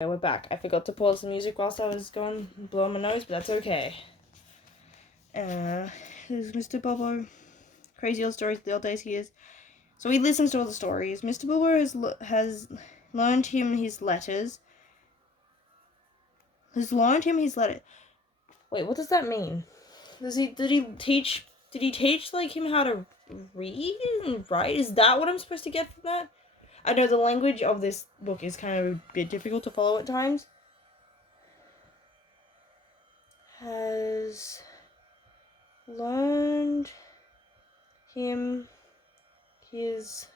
Okay, we're back. I forgot to pause the music whilst I was going blowing my nose, but that's okay. This is Mr. Bobo. Crazy old stories, the old days he is. So he listens to all the stories. Mr. Bobo has learned him his letters. Has learned him his letter. Wait, what does that mean? Did he teach like him how to read and write? Is that what I'm supposed to get from that? I know the language of this book is kind of a bit difficult to follow at times. Has learned him his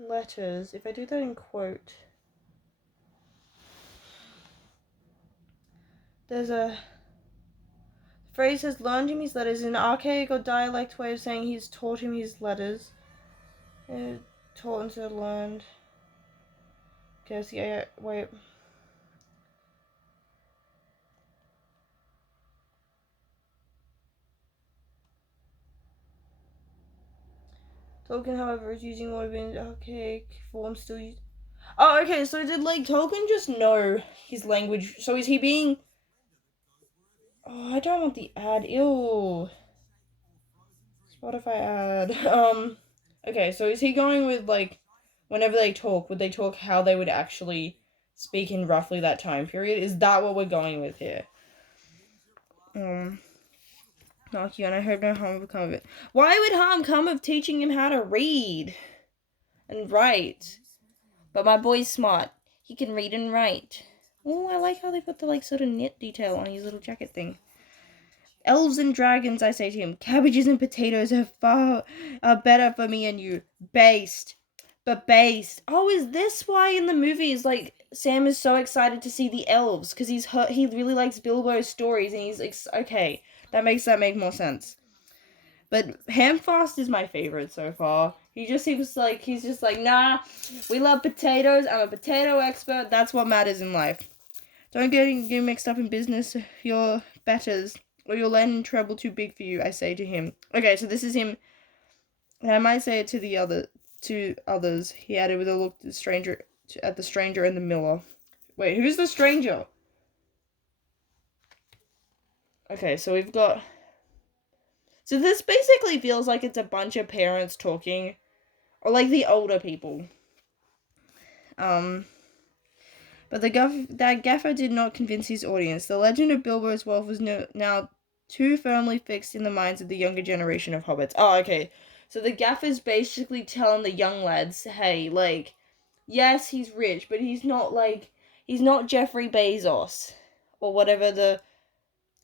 letters. If I do that in quote, there's a phrase has learned him his letters, an archaic or dialect way of saying he's taught him his letters. Taught instead of learned. Okay, see, wait. Tolkien, however, is using what have been archaic forms still used. Oh, okay, so did, like, Tolkien just know his language? So is he being... Oh, I don't want the ad. Ew. Spotify ad. Okay, so is he going with, like, whenever they talk, would they talk how they would actually speak in roughly that time period? Is that what we're going with here? Not you, and I hope no harm will come of it. Why would harm come of teaching him how to read and write? But my boy's smart. He can read and write. Oh, I like how they put the, like, sort of knit detail on his little jacket thing. Elves and dragons, I say to him. Cabbages and potatoes are better for me and you. Based. But based. Oh, is this why in the movies, like, Sam is so excited to see the elves? Because he really likes Bilbo's stories, and he's like, okay, that makes more sense. But Hamfast is my favorite so far. He just seems like, he's just like, nah, we love potatoes, I'm a potato expert, that's what matters in life. Don't get mixed up in business, your betters, or you'll land in trouble too big for you, I say to him. Okay, so this is him, and I might say it to the others, he added with a look at the stranger and the miller. Wait, who's the stranger? Okay, so we've got... So this basically feels like it's a bunch of parents talking, or like the older people. But that gaffer did not convince his audience. The legend of Bilbo's wealth was now too firmly fixed in the minds of the younger generation of hobbits. Oh, okay. So the gaffer's basically telling the young lads, hey, like, yes, he's rich, but he's not Jeffrey Bezos or whatever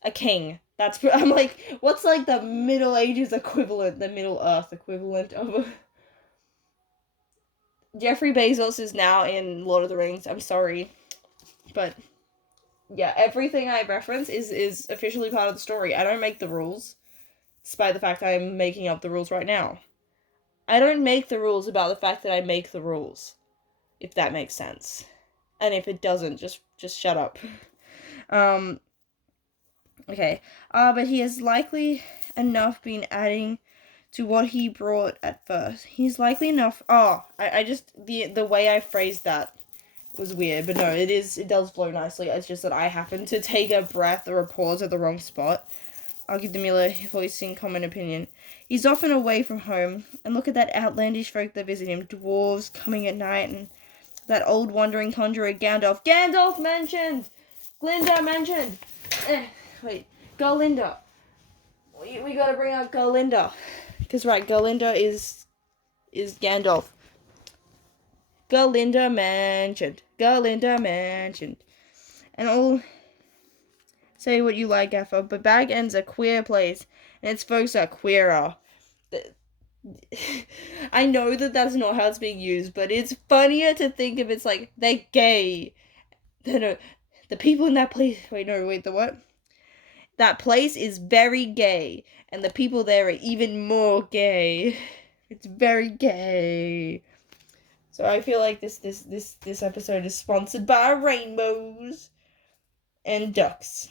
a king. I'm like, what's like the Middle Ages equivalent, the Middle Earth equivalent of a... Jeffrey Bezos is now in Lord of the Rings. I'm sorry. But yeah, everything I reference is officially part of the story. I don't make the rules, despite the fact I'm making up the rules right now. I don't make the rules about the fact that I make the rules, if that makes sense. And if it doesn't, just shut up. Okay. But he has likely enough been adding to what he brought at first. He's likely enough... I just... The way I phrased that was weird, but no, it does flow nicely. It's just that I happened to take a breath or a pause at the wrong spot. I'll give the miller voicing common opinion. He's often away from home, and look at that outlandish folk that visit him. Dwarves coming at night, and that old wandering conjurer Gandalf. Gandalf mentioned! Glinda mentioned! Wait, Galinda. We gotta bring out Galinda. Because, right, Galinda is Gandalf. Galinda mentioned. And all say what you like, Gaffer, but Bag End's a queer place, and its folks are queerer. I know that that's not how it's being used, but it's funnier to think of it's like, they're gay. The people in that place... the what? That place is very gay, and the people there are even more gay. It's very gay. So I feel like this episode is sponsored by rainbows and ducks,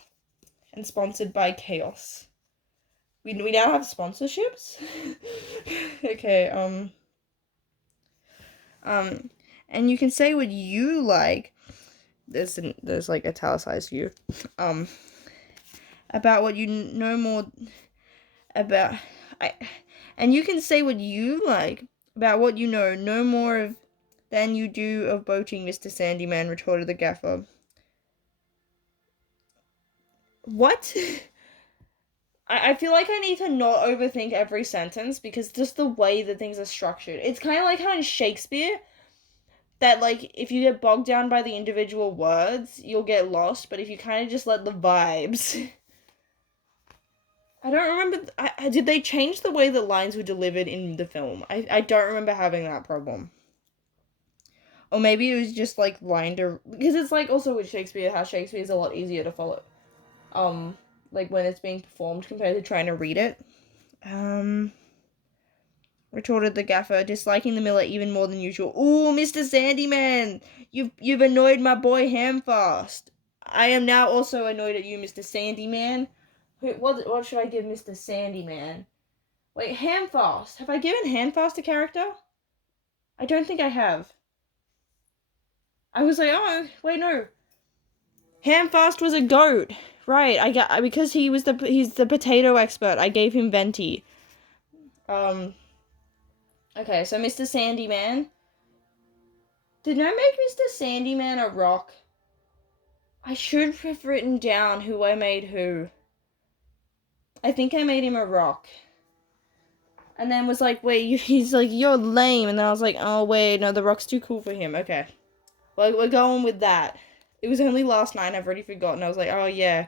and sponsored by chaos. We now have sponsorships. Okay. And you can say what you like, there's like italicized view. About what you know more about, and you can say what you like about what you know no more of than you do of boating, Mr. Sandyman, retorted the gaffer. What? I feel like I need to not overthink every sentence because just the way that things are structured. It's kind of like how in Shakespeare, that like if you get bogged down by the individual words, you'll get lost, but if you kind of just let the vibes. I don't remember. Did they change the way that lines were delivered in the film? I don't remember having that problem. Or maybe it was just like because it's like also with Shakespeare, how Shakespeare is a lot easier to follow. Like when it's being performed compared to trying to read it. Retorted the gaffer, disliking the miller even more than usual. Ooh, Mr. Sandyman, you've annoyed my boy Hamfast. I am now also annoyed at you, Mr. Sandyman. Wait, what should I give Mr. Sandyman? Wait, Hamfast. Have I given Hamfast a character? I don't think I have. I was like, oh, wait, no. Hamfast was a goat. Right, because he's the potato expert. I gave him Venti. Okay, so Mr. Sandyman. Did I make Mr. Sandyman a rock? I should have written down who I made who. I think I made him a rock. And then was like, wait, he's like, you're lame. And then I was like, oh, wait, no, the rock's too cool for him. Okay. Well, we're going with that. It was only last night, I've already forgotten. I was like, oh, yeah,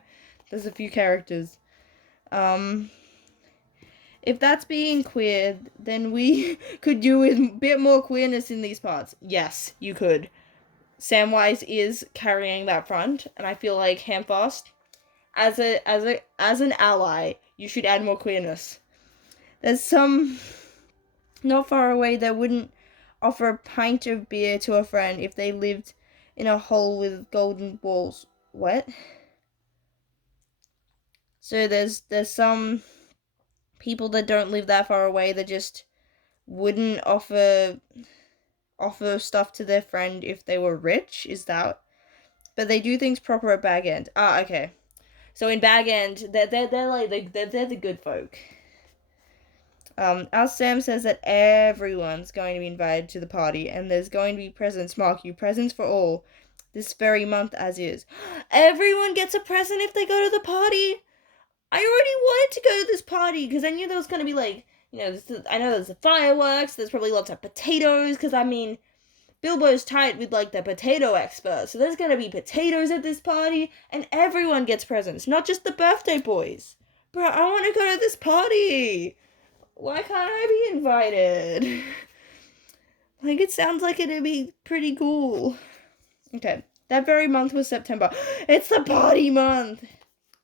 there's a few characters. If that's being queer, then we could do with a bit more queerness in these parts. Yes, you could. Samwise is carrying that front, and I feel like Hamfast, as an ally, you should add more queerness. There's some not far away that wouldn't offer a pint of beer to a friend if they lived in a hole with golden walls. What? So there's some people that don't live that far away that just wouldn't offer stuff to their friend if they were rich. Is that? But they do things proper at Bag End. Ah, okay. So in Bag End, they're the good folk. Our Sam says that everyone's going to be invited to the party, and there's going to be presents. Mark you, presents for all, this very month as is. Everyone gets a present if they go to the party. I already wanted to go to this party because I knew there was going to be like, I know there's the fireworks. There's probably lots of potatoes because I mean, Bilbo's tight with like the potato expert, so there's going to be potatoes at this party, and everyone gets presents, not just the birthday boys. Bro, I want to go to this party. Why can't I be invited? Like, it sounds like it'd be pretty cool. Okay, that very month was September. It's the party month!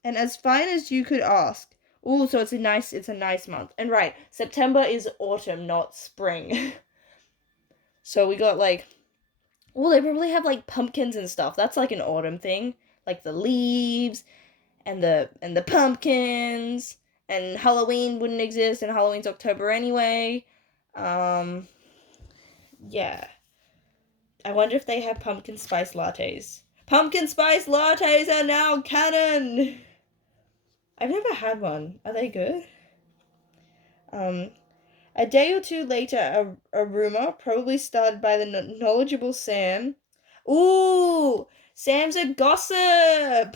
And as fine as you could ask. Ooh, so it's a nice month. And right, September is autumn, not spring. So we got like, they probably have like pumpkins and stuff. That's like an autumn thing. Like the leaves and the pumpkins. And Halloween wouldn't exist, and Halloween's October anyway. Yeah. I wonder if they have pumpkin spice lattes. Pumpkin spice lattes are now canon! I've never had one. Are they good? A day or two later, a rumor, probably started by the knowledgeable Sam. Ooh! Sam's a gossip!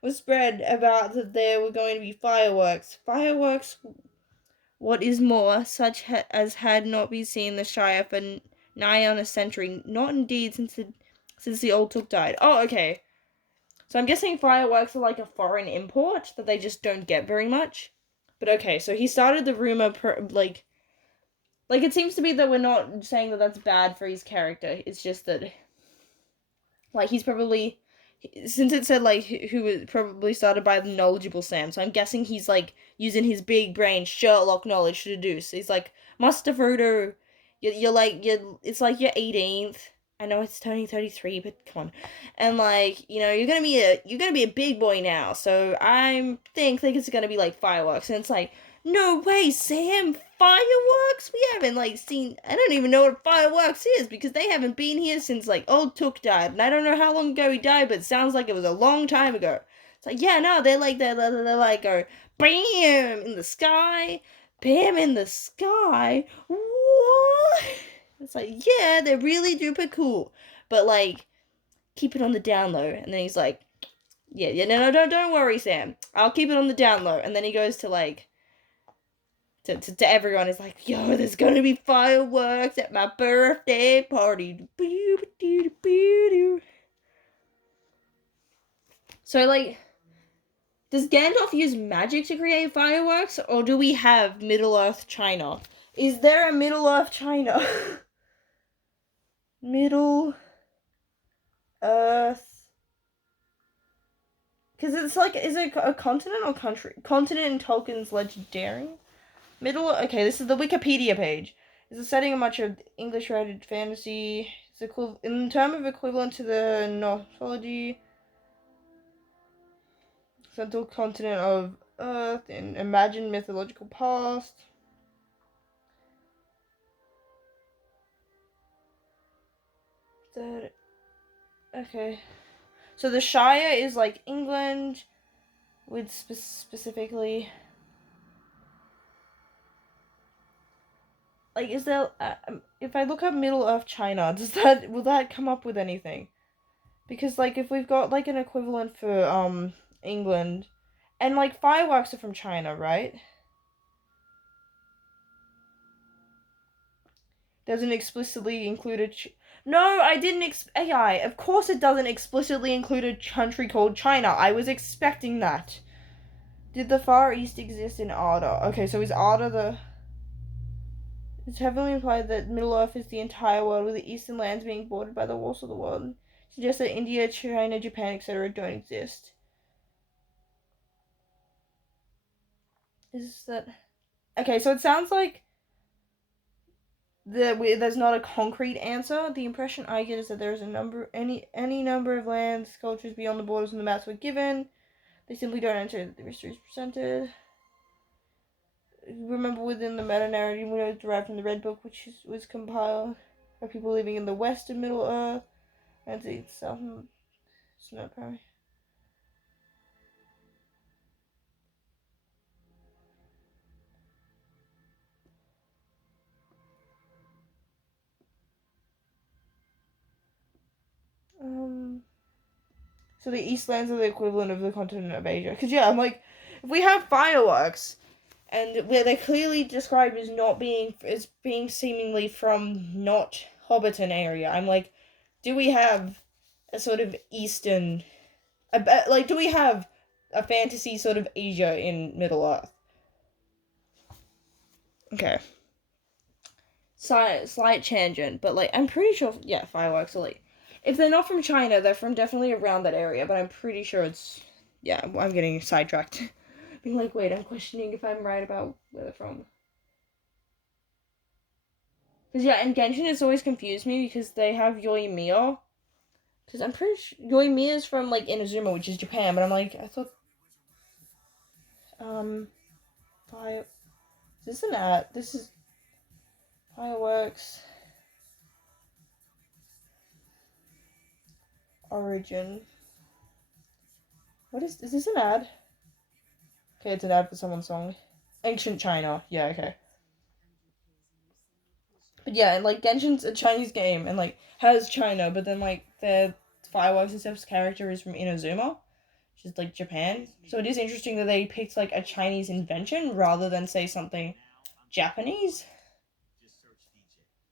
Was spread about that there were going to be fireworks. Fireworks, what is more, such as had not been seen in the Shire for nigh on a century. Not indeed since the old Took died. Oh, okay. So I'm guessing fireworks are like a foreign import that they just don't get very much. But okay, so he started the rumor, like it seems to be that we're not saying that that's bad for his character. It's just that, like, he's probably, since it said, like, who was probably started by the knowledgeable Sam, so I'm guessing he's, like, using his big brain Sherlock knowledge to deduce. He's like, Master Frodo, it's like your 18th. I know it's turning 33, but come on. And, like, you're gonna be a big boy now, so I think it's gonna be, like, fireworks. And it's like, No way, Sam! Fireworks? We haven't, like, seen. I don't even know what fireworks is because they haven't been here since, like, old Took died. And I don't know how long ago he died, but it sounds like it was a long time ago. It's like, yeah, no, they're like, go BAM in the sky, BAM in the sky. What? It's like, yeah, they're really duper cool. But, like, keep it on the down low. And then he's like, yeah, no, don't worry, Sam. I'll keep it on the down low. And then he goes to, like, to everyone is like, yo, there's gonna be fireworks at my birthday party. So, like, does Gandalf use magic to create fireworks, or do we have Middle Earth China? Is there a Middle Earth China? Middle Earth. Because it's like, is it a continent or country? Continent in Tolkien's Legendary? Okay, this is the Wikipedia page. It's a setting of much of English-rated fantasy. It's in terms of equivalent to the mythology, central continent of Earth, and imagined mythological past. Okay. So the Shire is like England, with specifically. Like, is there? If I look up Middle Earth China, will that come up with anything? Because, like, if we've got like an equivalent for England, and like fireworks are from China, right? Doesn't explicitly include a. No, I didn't. AI. Of course, it doesn't explicitly include a country called China. I was expecting that. Did the Far East exist in Arda? Okay, so is Arda the. It's heavily implied that Middle Earth is the entire world, with the eastern lands being bordered by the walls of the world. Suggests that India, China, Japan, etc. don't exist. Is that. Okay, so it sounds like there's not a concrete answer. The impression I get is that there is any number of lands, cultures beyond the borders in the maps were given. They simply don't enter the mysteries presented. Remember, within the meta-narrative, we know it's derived from the Red Book, which was compiled by people living in the west of Middle Earth, and to itself. It's not probably. So the Eastlands are the equivalent of the continent of Asia. Because, yeah, I'm like, if we have fireworks, and where they're clearly described as being seemingly from not Hobbiton area, I'm like, do we have a sort of Eastern, do we have a fantasy sort of Asia in Middle Earth? Okay. Slight tangent, but, like, I'm pretty sure, yeah, fireworks are, like, if they're not from China, they're from definitely around that area, but I'm pretty sure it's, yeah, I'm getting sidetracked. Being like, wait, I'm questioning if I'm right about where they're from. Because, yeah, and Genshin has always confused me because they have Yoimiya. Because I'm pretty sure Yoimiya is from, like, Inazuma, which is Japan, but I'm like, I thought, fire, this is an ad, this is fireworks, origin. What is this an ad? Okay, it's an ad for someone's song. Ancient China, yeah, okay. But yeah, and like Genshin's a Chinese game and like has China, but then like the fireworks and stuff's character is from Inazuma, which is like Japan. So it is interesting that they picked like a Chinese invention rather than say something Japanese.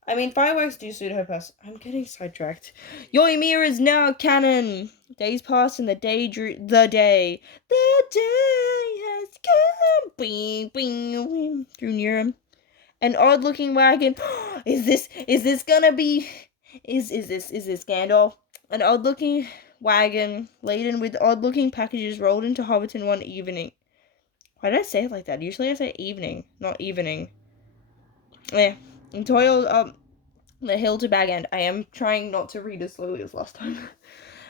I mean, fireworks do suit her person. I'm getting sidetracked. Yoimiya is now canon. Days pass and the day has come. Bing, bing, bing. Drew near him. An odd-looking wagon. Is this gonna be? Is this Gandalf? An odd-looking wagon laden with odd-looking packages rolled into Hobbiton one evening. Why did I say it like that? Usually I say evening, not evening. Yeah, and toiled up the hill to Bag End. I am trying not to read as slowly as last time.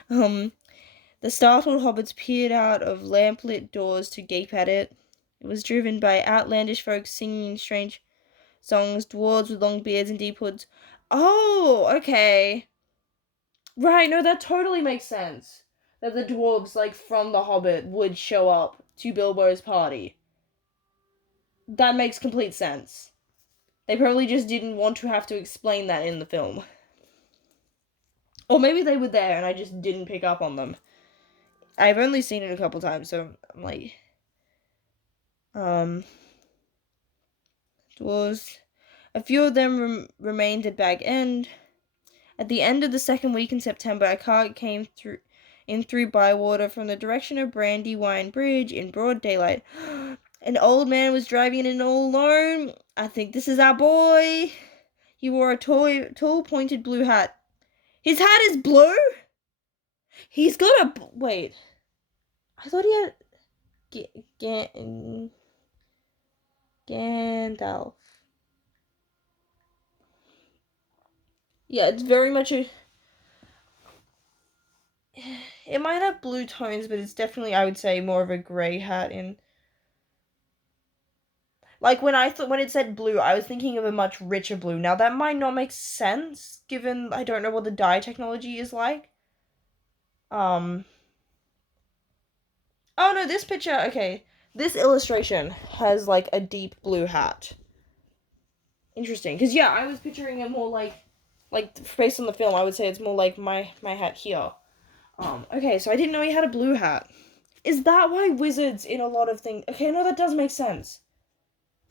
The startled hobbits peered out of lamplit doors to gape at it. It was driven by outlandish folks singing strange songs, dwarves with long beards and deep hoods. Oh, okay. Right, no, that totally makes sense. That the dwarves, like, from The Hobbit would show up to Bilbo's party. That makes complete sense. They probably just didn't want to have to explain that in the film. Or maybe they were there and I just didn't pick up on them. I've only seen it a couple times, so I'm like... Dwarves. A few of them remained at Bag End. At the end of the second week in September, a car came through Bywater from the direction of Brandywine Bridge in broad daylight. An old man was driving it all alone. I think this is our boy. He wore a tall pointed blue hat. His hat is blue? He's got a... Wait. I thought he had... Gandalf. Yeah, it's very much a... It might have blue tones, but it's definitely, I would say, more of a grey hat in... Like, when it said blue, I was thinking of a much richer blue. Now, that might not make sense, given I don't know what the dye technology is like. Oh, no, this picture, okay. This illustration has, like, a deep blue hat. Interesting. Because, yeah, I was picturing it more like, based on the film, I would say it's more like my hat here. Okay, so I didn't know he had a blue hat. Is that why wizards in a lot of things... Okay, no, that does make sense.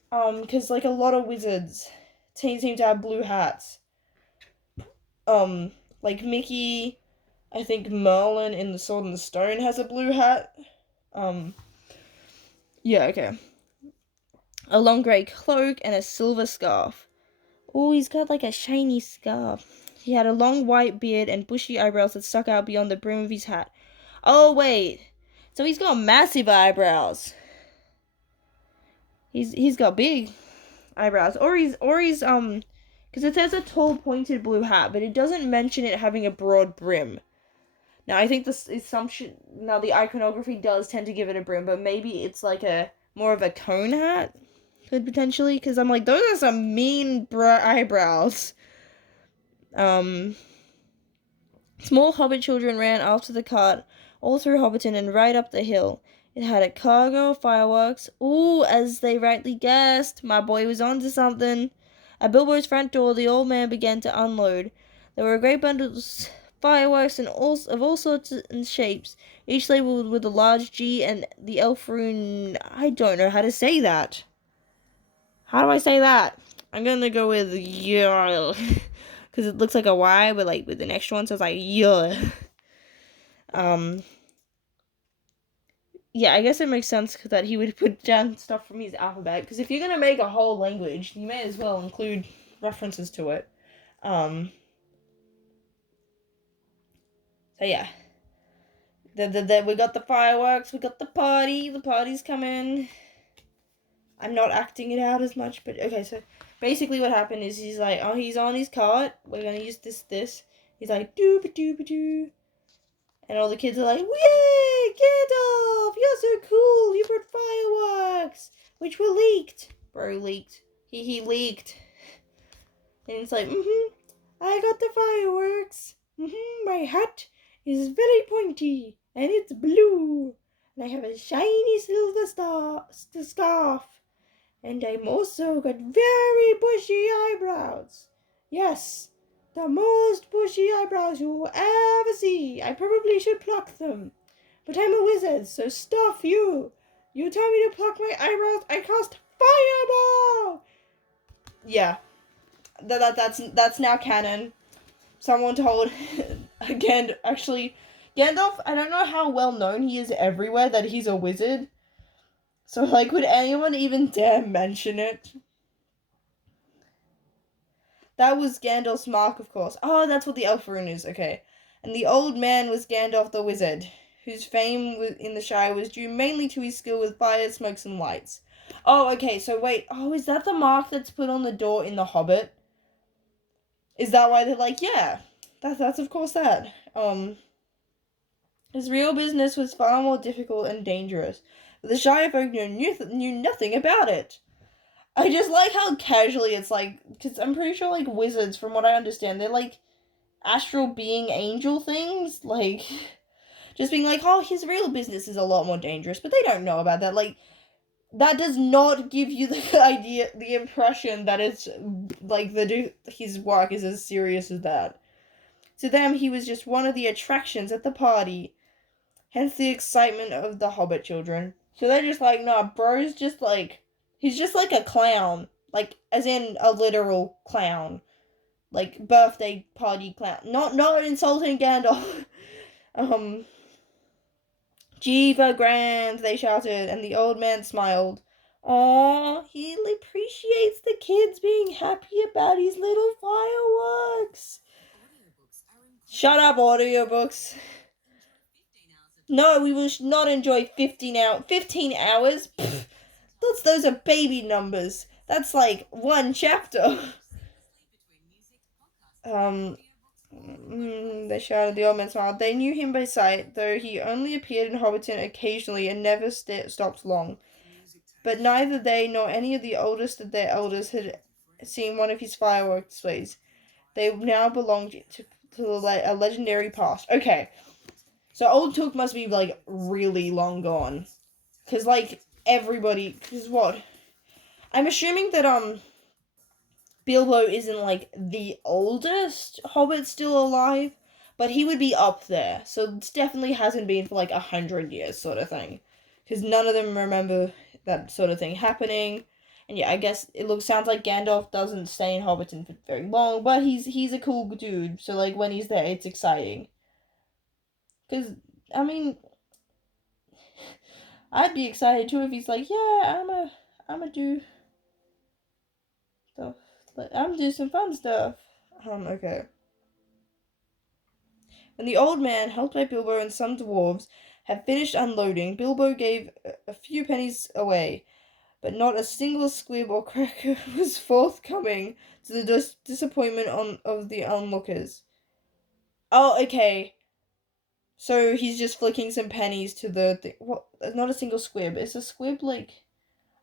Because, like, a lot of wizards seem to have blue hats. Like Mickey, I think Merlin in The Sword and the Stone has a blue hat. Yeah, okay. A long grey cloak and a silver scarf. Oh, he's got, like, a shiny scarf. He had a long white beard and bushy eyebrows that stuck out beyond the brim of his hat. Oh, wait. So he's got massive eyebrows. He's got big eyebrows. Or he's because it says a tall pointed blue hat, but it doesn't mention it having a broad brim. Now, I think this assumption, now the iconography does tend to give it a brim, but maybe it's like a more of a cone hat, could potentially, because I'm like, those are some mean eyebrows. Small hobbit children ran after the cart all through Hobbiton and right up the hill. It had a cargo of fireworks. Ooh, as they rightly guessed, my boy was onto something. At Bilbo's front door, the old man began to unload. There were great bundles of fireworks of all sorts and shapes, each labeled with a large G and the elf rune. I don't know how to say that. How do I say that? I'm gonna go with yeah, because it looks like a Y, but like with an extra one, so it's like yeah. Yeah, I guess it makes sense that he would put down stuff from his alphabet, because if you're gonna make a whole language, you may as well include references to it. So yeah. We got the fireworks, we got the party's coming. I'm not acting it out as much, but okay, so basically what happened is he's like, oh, he's on his cart, we're gonna use this. He's like, doo-ba-doo-ba-doo. And all the kids are like, yay, Gandalf, you're so cool, you brought fireworks, which were leaked. Bro, leaked. He leaked. And it's like, I got the fireworks. My hat is very pointy, and it's blue. And I have a shiny silver scarf. And I'm also got very bushy eyebrows. Yes, the most bushy eyebrows you will ever see. I probably should pluck them. But I'm a wizard, so stuff you. You tell me to pluck my eyebrows, I cast fireball! Yeah. That's now canon. Someone told again, actually, Gandalf, I don't know how well known he is everywhere that he's a wizard. So, like, would anyone even dare mention it? That was Gandalf's mark, of course. Oh, that's what the elf rune is, okay. And the old man was Gandalf the wizard, whose fame in the Shire was due mainly to his skill with fire, smokes, and lights. Oh, okay, so wait. Oh, is that the mark that's put on the door in The Hobbit? Is that why they're like, yeah, that's of course that. His real business was far more difficult and dangerous, but the Shire folk knew nothing about it. I just like how casually it's like, because I'm pretty sure, like, wizards, from what I understand, they're, like, astral being angel things, like, just being like, oh, his real business is a lot more dangerous, but they don't know about that, like, that does not give you the impression that it's, like, his work is as serious as that. To them, he was just one of the attractions at the party, hence the excitement of the Hobbit children. So they're just like, nah, bro's just like, he's just like a clown, like, as in a literal clown. Like, birthday party clown. Not insulting Gandalf. Jeeva grand, they shouted, and the old man smiled. Aw, he appreciates the kids being happy about his little fireworks. Shut up, audiobooks. No, we will not enjoy 15 hours? Pfft, those are baby numbers. That's like one chapter. They shouted. The old man smiled. They knew him by sight, though he only appeared in Hobbiton occasionally and never stopped long. But neither they nor any of the oldest of their elders had seen one of his fireworks displays. They now belonged to a legendary past. Okay, so Old Took must be, like, really long gone. Because, like, everybody... Because what? I'm assuming that, Bilbo isn't, like, the oldest Hobbit still alive, but he would be up there. So it definitely hasn't been for, like, 100 years sort of thing. Because none of them remember that sort of thing happening. And yeah, I guess sounds like Gandalf doesn't stay in Hobbiton for very long, but he's a cool dude, so, like, when he's there, it's exciting. Because, I mean, I'd be excited too if he's like, yeah, I'm a do stuff. I'm do some fun stuff. Okay. When the old man, helped by Bilbo and some dwarves, had finished unloading, Bilbo gave a few pennies away, but not a single squib or cracker was forthcoming, to the disappointment of the onlookers. Oh, okay. So he's just flicking some pennies to the what? Not a single squib. Is a squib like?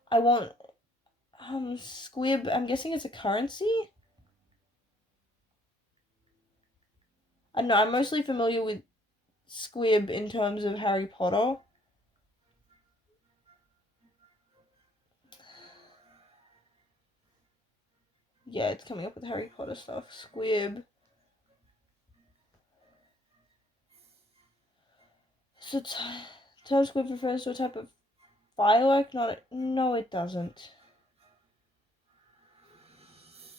I want squib. I'm guessing it's a currency. I don't know. I'm mostly familiar with squib in terms of Harry Potter. Yeah, it's coming up with Harry Potter stuff. Squib. So term squib refers to a type of firework. No, it doesn't.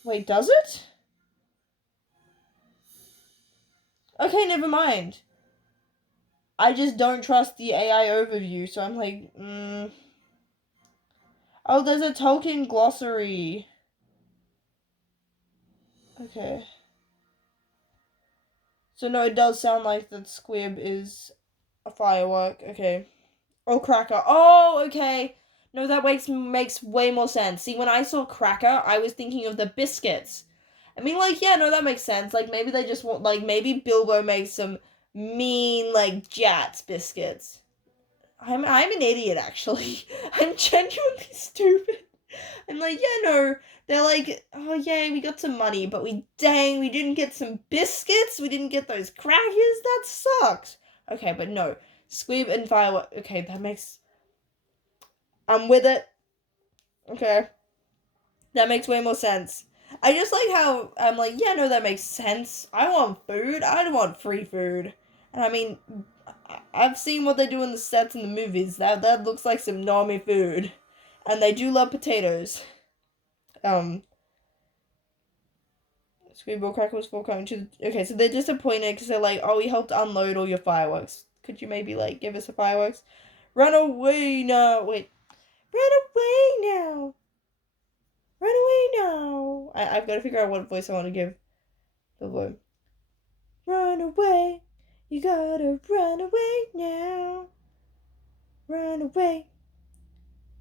Wait, does it? Okay, never mind. I just don't trust the AI overview, so I'm like, Oh, there's a Tolkien glossary. Okay. So no, it does sound like that squib is a firework. Okay. Oh, cracker. Oh, okay. No, that makes way more sense. See, when I saw cracker, I was thinking of the biscuits. I mean, like, yeah, no, that makes sense. Like, maybe they just want, like, maybe Bilbo makes some mean, like, Jats biscuits. I'm an idiot, actually. I'm genuinely stupid. I'm like, yeah, no. They're like, oh, yay, we got some money, but we didn't get some biscuits. We didn't get those crackers. That sucks. Okay, but no. Squib and firework. Okay, that makes... I'm with it. Okay. That makes way more sense. I just like how I'm like, yeah, no, that makes sense. I want food. I don't want free food. And I mean, I've seen what they do in the sets in the movies. That looks like some normie food. And they do love potatoes. Screwball Cracker was forthcoming to... Okay, so they're disappointed because they're like, oh, we helped unload all your fireworks. Could you maybe, like, give us the fireworks? Run away now! Wait. Run away now! Run away now! I've got to figure out what voice I want to give the boy. Run away! You gotta run away now! Run away!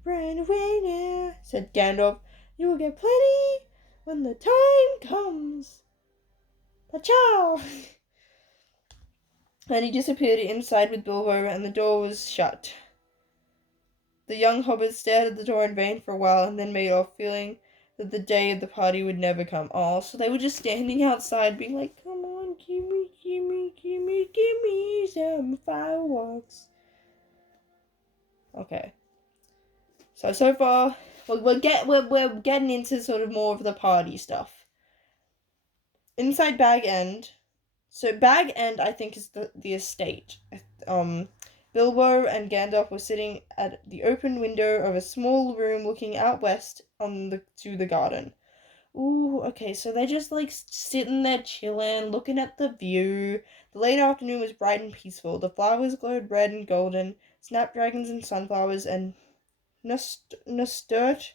Run away now! Said Gandalf. You will get plenty when the time comes. Ciao! and he disappeared inside with Bilbo, and the door was shut. The young hobbit stared at the door in vain for a while, and then made off, feeling that the day of the party would never come. Oh, so they were just standing outside, being like, "Come on, gimme, gimme, gimme, gimme some fireworks." Okay. So far, we're getting into sort of more of the party stuff. Inside Bag End. So Bag End, I think, is the estate. Bilbo and Gandalf were sitting at the open window of a small room looking out west to the garden. Ooh, okay, so they're just like sitting there chilling, looking at the view. The late afternoon was bright and peaceful. The flowers glowed red and golden, snapdragons and sunflowers and nasturtiums.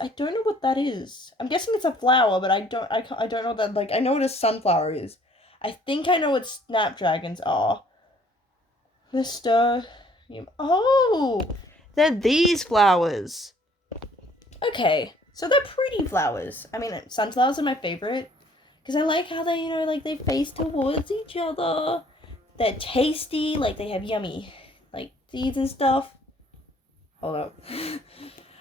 I don't know what that is. I'm guessing it's a flower, but I don't know that. Like, I know what a sunflower is. I think I know what snapdragons are. Oh, they're these flowers. Okay, so they're pretty flowers. I mean, sunflowers are my favorite because I like how they, like they face towards each other. They're tasty, like they have yummy, like seeds and stuff. Hold up.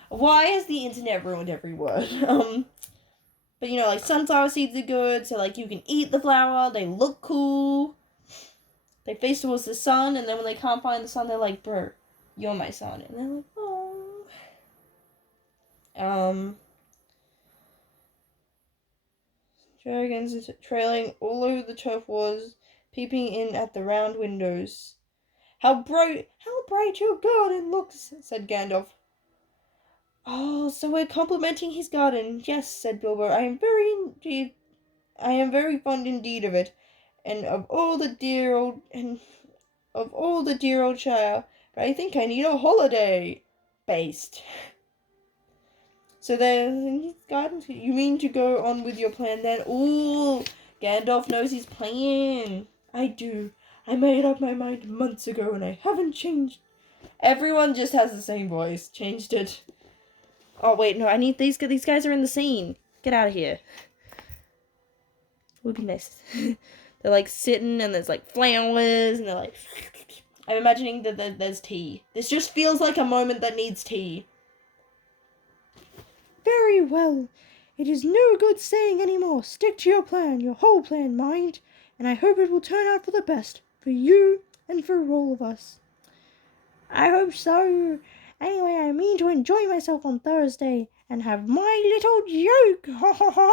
Why has the internet ruined every word? But like sunflower seeds are good, so like you can eat the flower. They look cool. They face towards the sun, and then when they can't find the sun, they're like, "Bro, you're my sun," and they're like, "Oh." Dragons trailing all over the turf was peeping in at the round windows. How bright your garden looks," said Gandalf. "Oh, so we're complimenting his garden." "Yes," said Bilbo. I am very fond indeed of it, and of all the dear old Shire. But I think I need a holiday. Based. So then, his garden. You mean to go on with your plan then? Ooh, Gandalf knows his plan. I do. I made up my mind months ago, and I haven't changed. Everyone just has the same voice. Changed it. Oh wait, no. I need these. These guys are in the scene. Get out of here. Would be nice. They're like sitting, and there's like flowers, and they're like. I'm imagining that there's tea. This just feels like a moment that needs tea. Very well. It is no good saying any more. Stick to your plan, your whole plan, mind, and I hope it will turn out for the best, for you and for all of us. I hope so. Anyway, I mean to enjoy myself on Thursday and have my little joke. Ha ha ha!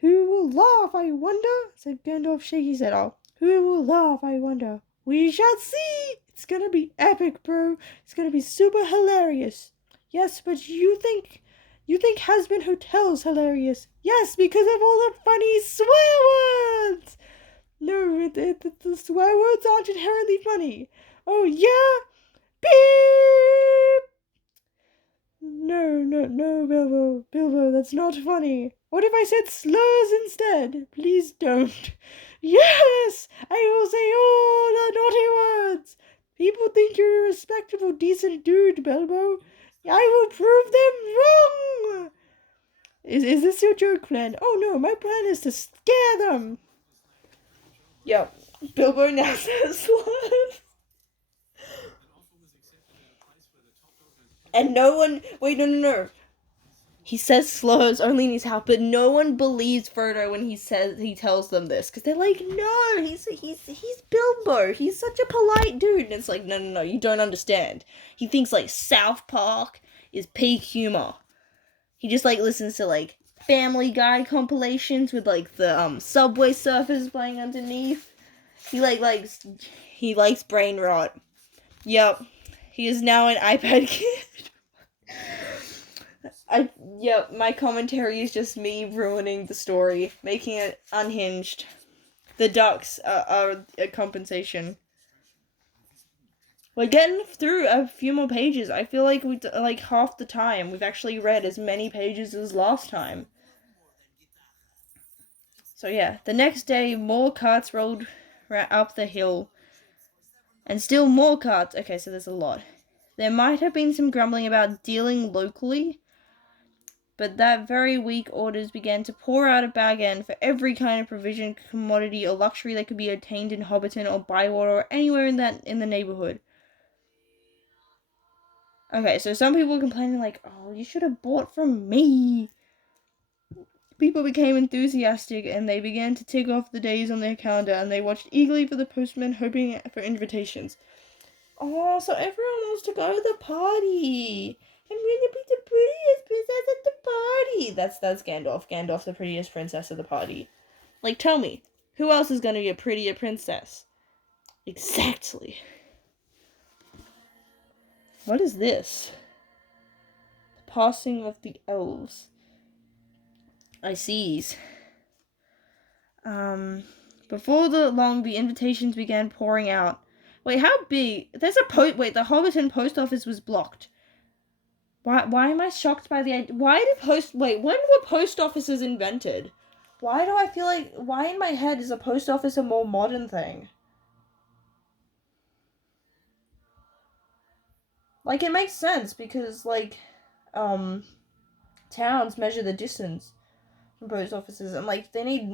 Who will laugh, I wonder? Said Gandalf, shaking his head off. Who will laugh, I wonder? We shall see! It's gonna be epic, bro. It's gonna be super hilarious. Yes, but you think Has-Been Hotel's hilarious. Yes, because of all the funny swear words. No, the swear words aren't inherently funny. Oh, yeah? Beep! No, Bilbo, that's not funny. What if I said slurs instead? Please don't. Yes, I will say all the naughty words. People think you're a respectable, decent dude, Bilbo. I will prove them wrong. Is this your joke plan? Oh no, my plan is to scare them. Yep, Bilbo now says slurs. And no one, wait, no. He says slurs only in his house, but no one believes Frodo when he tells them this, because they're like, no, he's Bilbo, he's such a polite dude, and it's like, no, you don't understand. He thinks like South Park is peak humor. He just like listens to like Family Guy compilations with like the Subway Surfers playing underneath. He likes brain rot. Yep, he is now an iPad kid. My commentary is just me ruining the story, making it unhinged. The ducks are a compensation. We're getting through a few more pages. I feel like like half the time we've actually read as many pages as last time. So yeah, the next day more carts rolled up the hill. And still more carts. Okay, so there's a lot. There might have been some grumbling about dealing locally. but that very week orders began to pour out of Bag End for every kind of provision, commodity, or luxury that could be obtained in Hobbiton or Bywater or anywhere in the neighborhood. Okay, so some people were complaining like, oh, you should have bought from me. People became enthusiastic and they began to tick off the days on their calendar and they watched eagerly for the postman, hoping for invitations. Oh, so everyone wants to go to the party. I'm gonna be the prettiest princess at the party. That's Gandalf. Gandalf, the prettiest princess at the party. Like, tell me, who else is gonna be a prettier princess? Exactly. What is this? The passing of the elves. I sees. Before long, the invitations began pouring out. Wait, how big? There's a wait, the Hobbiton post office was blocked. Why am I shocked by when were post offices invented? Why do I feel like, why in my head is a post office a more modern thing? Like, it makes sense because, like, towns measure the distance from post offices and, like, they need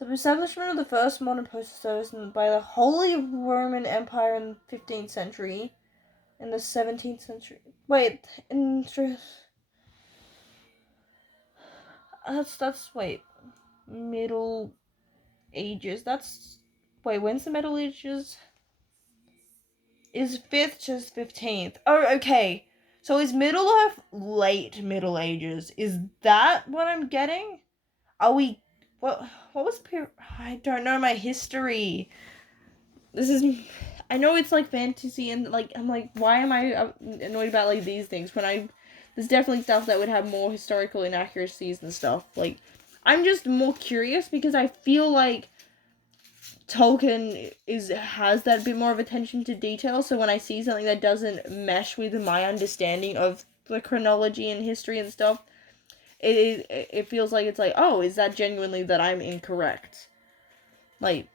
the establishment of the first modern postal service by the Holy Roman Empire in the 15th century, in the 17th century. Wait, Middle Ages. When's the Middle Ages? Is 5th to 15th? Oh, okay. So is Middle Earth late Middle Ages? Is that what I'm getting? Are we... What was the... I don't know my history. This is... I know it's, like, fantasy and, like, I'm like, why am I annoyed about, like, these things when there's definitely stuff that would have more historical inaccuracies and stuff. Like, I'm just more curious because I feel like Tolkien has that bit more of attention to detail, so when I see something that doesn't mesh with my understanding of the chronology and history and stuff, it feels like it's like, oh, is that genuinely that I'm incorrect? Like,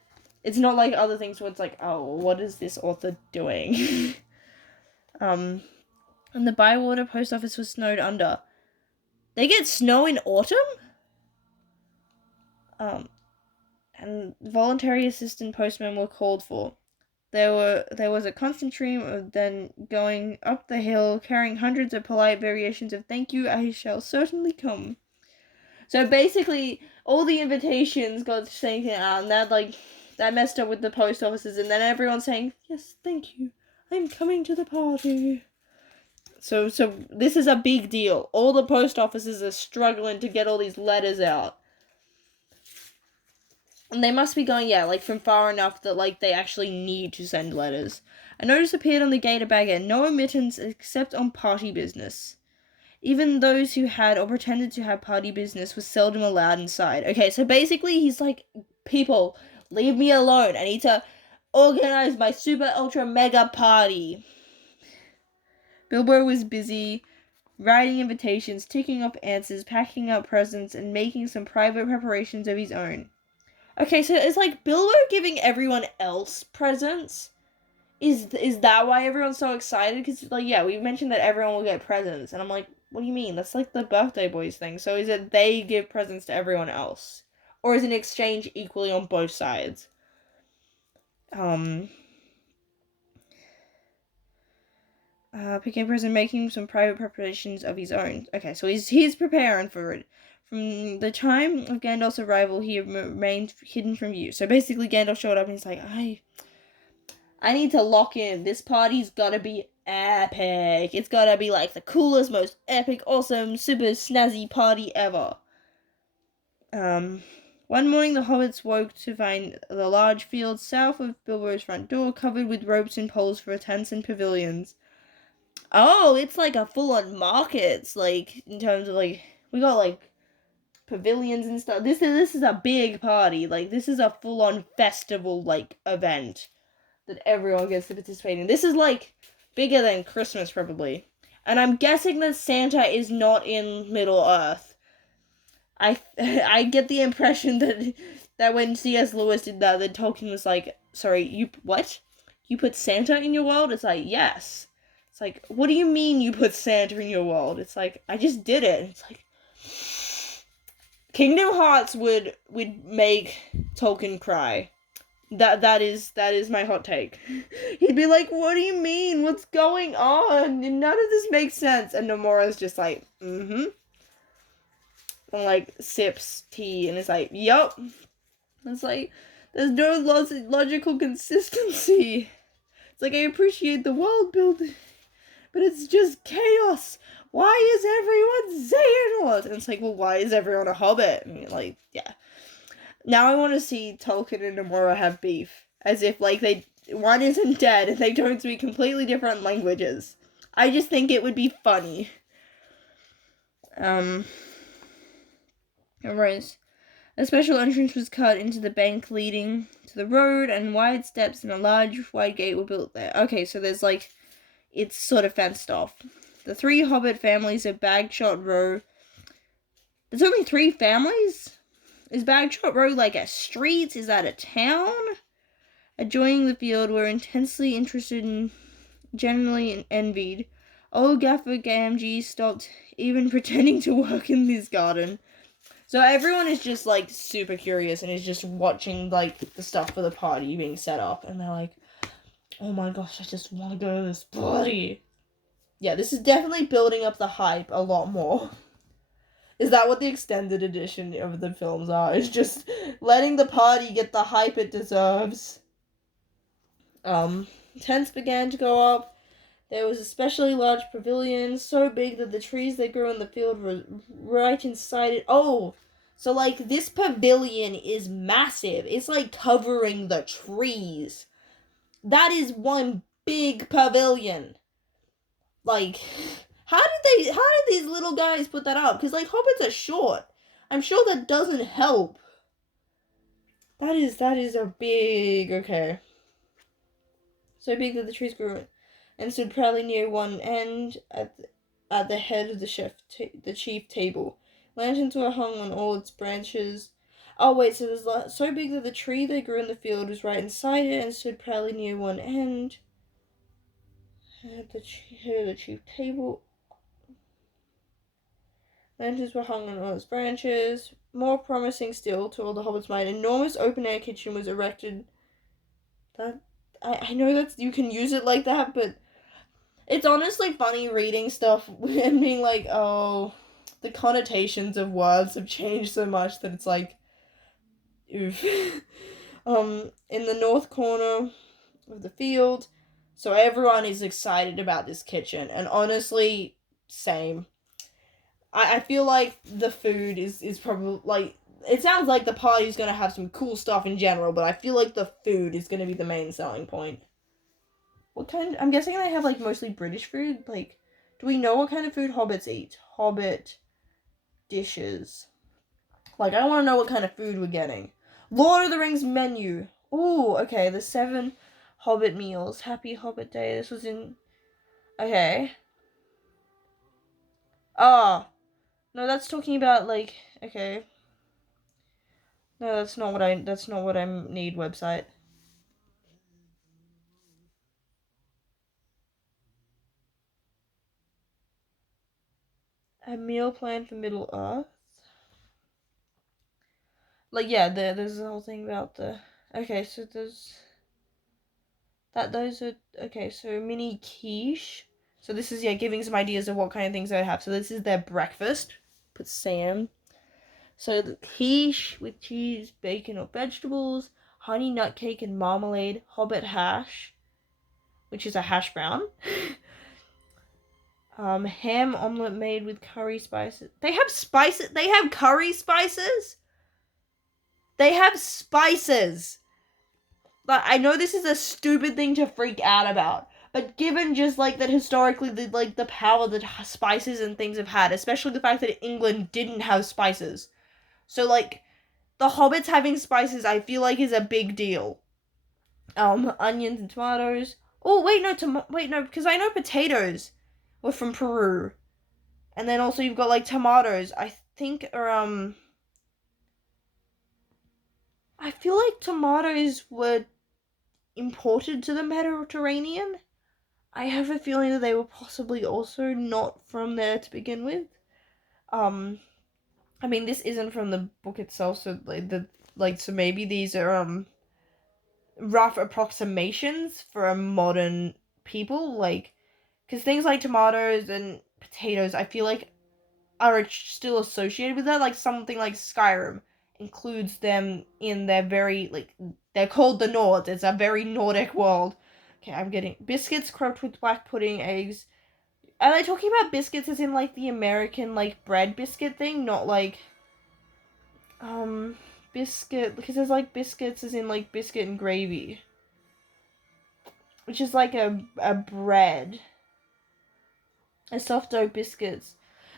it's not like other things where it's like, oh, what is this author doing? And the Bywater post office was snowed under. They get snow in autumn? And voluntary assistant postmen were called for. There was a constant stream of them going up the hill, carrying hundreds of polite variations of "Thank you, I shall certainly come." So basically, all the invitations got taken out, and that messed up with the post offices, and then everyone's saying, "Yes, thank you, I'm coming to the party." So this is a big deal. All the post offices are struggling to get all these letters out. And they must be going, from far enough that, they actually need to send letters. A notice appeared on the gate of Bag End: no admittance except on party business. Even those who had or pretended to have party business was seldom allowed inside. Okay, so basically he's like, people, leave me alone. I need to organize my super ultra mega party. Bilbo was busy writing invitations, ticking off answers, packing up presents, and making some private preparations of his own. Okay, so it's like Bilbo giving everyone else presents. Is that why everyone's so excited? Because, we mentioned that everyone will get presents. And I'm like, what do you mean? That's like the birthday boys thing. So is it they give presents to everyone else? Or is it an exchange equally on both sides? Picking a present, making some private preparations of his own. Okay, so he's preparing for it. From the time of Gandalf's arrival, he remained hidden from view. So basically, Gandalf showed up and he's like, I need to lock in. This party's gotta be epic. It's gotta be like the coolest, most epic, awesome, super snazzy party ever. One morning the hobbits woke to find the large field south of Bilbo's front door covered with ropes and poles for tents and pavilions. Oh, it's like a full-on markets, in terms of, we got, pavilions and stuff. This is a big party. This is a full-on festival, event that everyone gets to participate in. This is, bigger than Christmas, probably. And I'm guessing that Santa is not in Middle-earth. I get the impression that when C.S. Lewis did that Tolkien was like, sorry, what? You put Santa in your world? It's like, yes. It's like, what do you mean you put Santa in your world? It's like, I just did it. It's like, Kingdom Hearts would make Tolkien cry. That is my hot take. He'd be like, what do you mean? What's going on? None of this makes sense. And Nomura's just like, mm-hmm. And like sips tea and is like, yup. It's like, there's no logical consistency. It's like, I appreciate the world building, but it's just chaos. Why is everyone Xehanort? And it's like, well, why is everyone a hobbit? And like, yeah. Now I want to see Tolkien and Nomura have beef. As if, like, one isn't dead and they don't speak completely different languages. I just think it would be funny. Anyways, a special entrance was cut into the bank leading to the road, and wide steps and a large wide gate were built there. Okay, so there's, like, it's sort of fenced off. The 3 hobbit families of Bagshot Row. There's only 3 families? Is Bagshot Row like a street? Is that a town? Adjoining the field were intensely interested and generally envied. Old Gaffer Gamgee stopped even pretending to work in his garden. So everyone is just like super curious and is just watching like the stuff for the party being set up. And they're like, oh my gosh, I just want to go to this party. Yeah, this is definitely building up the hype a lot more. Is that what the extended edition of the films are? It's just letting the party get the hype it deserves. Tents began to go up. There was a especially large pavilion, so big that the trees that grew in the field were right inside it. Oh, so like this pavilion is massive. It's like covering the trees. That is one big pavilion. Like, how did these little guys put that up? Because, like, hobbits are short. I'm sure that doesn't help. That is a big, okay. So big that the trees grew and stood proudly near one end at the head of the chief table. Lanterns were hung on all its branches. Oh, wait, so there's so big that the tree that grew in the field was right inside it and stood proudly near one end. At the head of the chief table. Lanterns were hung on all its branches. More promising still, to all the hobbits' mind, an enormous open-air kitchen was erected. I know that you can use it like that, but it's honestly funny reading stuff and being like, oh, the connotations of words have changed so much that it's like, oof. In the north corner of the field, so everyone is excited about this kitchen, and honestly, same. I feel like the food is probably, like, it sounds like the party's gonna have some cool stuff in general, but I feel like the food is gonna be the main selling point. What kind? I'm guessing they have, like, mostly British food. Like, do we know what kind of food hobbits eat? Hobbit dishes. Like, I want to know what kind of food we're getting. Lord of the Rings menu. Ooh, okay, the 7 Hobbit meals. Happy Hobbit Day. This was in... Okay. Ah. No, that's talking about, like... Okay. No, that's not what I need website. A meal plan for Middle Earth. Like, yeah, there's the whole thing about the... Okay, so there's... Those are... Okay, so mini quiche. So this is, yeah, giving some ideas of what kind of things they have. So this is their breakfast. Put Sam. So the quiche with cheese, bacon, or vegetables. Honey nut cake and marmalade. Hobbit hash, which is a hash brown. Ham omelet made with curry spices. They have spices. They have curry spices. They have spices. Like, I know this is a stupid thing to freak out about, but given just like that historically, the power that spices and things have had, especially the fact that England didn't have spices, so like the hobbits having spices, I feel like is a big deal. Onions and tomatoes. Oh wait, no, because I know potatoes were from Peru, and then also you've got like tomatoes. I think I feel like tomatoes were imported to the Mediterranean. I have a feeling that they were possibly also not from there to begin with. I mean, this isn't from the book itself, so so maybe these are rough approximations for a modern people, like, because things like tomatoes and potatoes, I feel like are still associated with that. Like something like Skyrim includes them in their very, like, they're called the Nords. It's a very Nordic world. Okay, I'm getting biscuits croaked with black pudding, eggs. Are they talking about biscuits as in like the American like bread biscuit thing, not like biscuit, because there's like biscuits as in like biscuit and gravy, which is like a bread, a soft dough biscuits.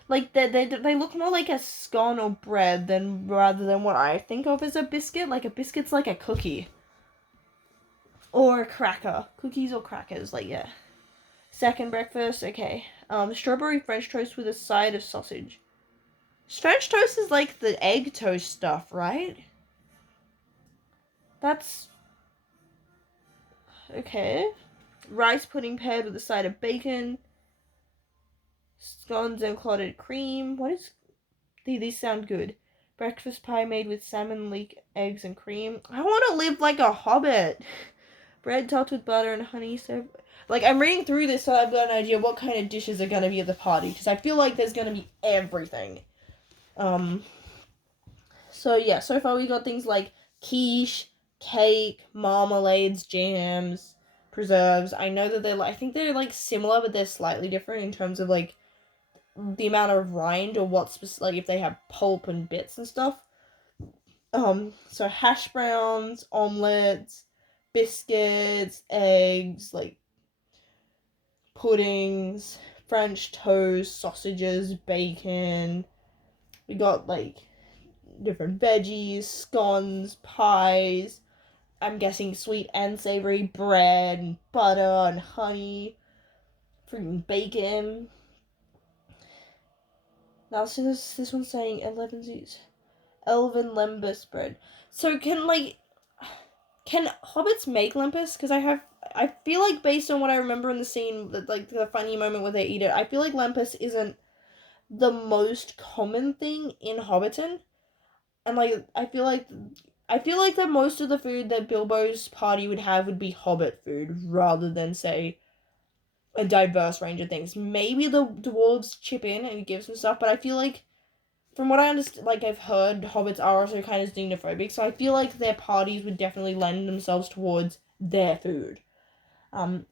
Like they look more like a scone or bread than rather than what I think of as a biscuit. Like a biscuit's like a cookie or a cracker, cookies or crackers. Like yeah. Second breakfast, okay. Strawberry French toast with a side of sausage. French toast is like the egg toast stuff, right? That's okay. Rice pudding paired with a side of bacon. Scones and clotted cream. What is... These sound good. Breakfast pie made with salmon, leek, eggs, and cream. I want to live like a hobbit. Bread topped with butter and honey. So, like, I'm reading through this, so I've got an idea what kind of dishes are going to be at the party. Because I feel like there's going to be everything. So yeah, so far we got things like quiche, cake, marmalades, jams, preserves. I know that I think they're like similar, but they're slightly different in terms of like the amount of rind or what's like if they have pulp and bits and stuff. So hash browns, omelets, biscuits, eggs, like puddings, French toast, sausages, bacon. We got like different veggies, scones, pies. I'm guessing sweet and savory bread and butter and honey, freaking bacon. Now, so this one's saying 11 Z's. Elven lembas bread. So can hobbits make lembas? Because I feel like based on what I remember in the scene, that like the funny moment where they eat it, I feel like lembas isn't the most common thing in Hobbiton, and like I feel like that most of the food that Bilbo's party would have would be Hobbit food rather than say a diverse range of things. Maybe the dwarves chip in and give some stuff, but I feel like from what I understand, like I've heard, hobbits are also kind of xenophobic, so I feel like their parties would definitely lend themselves towards their food.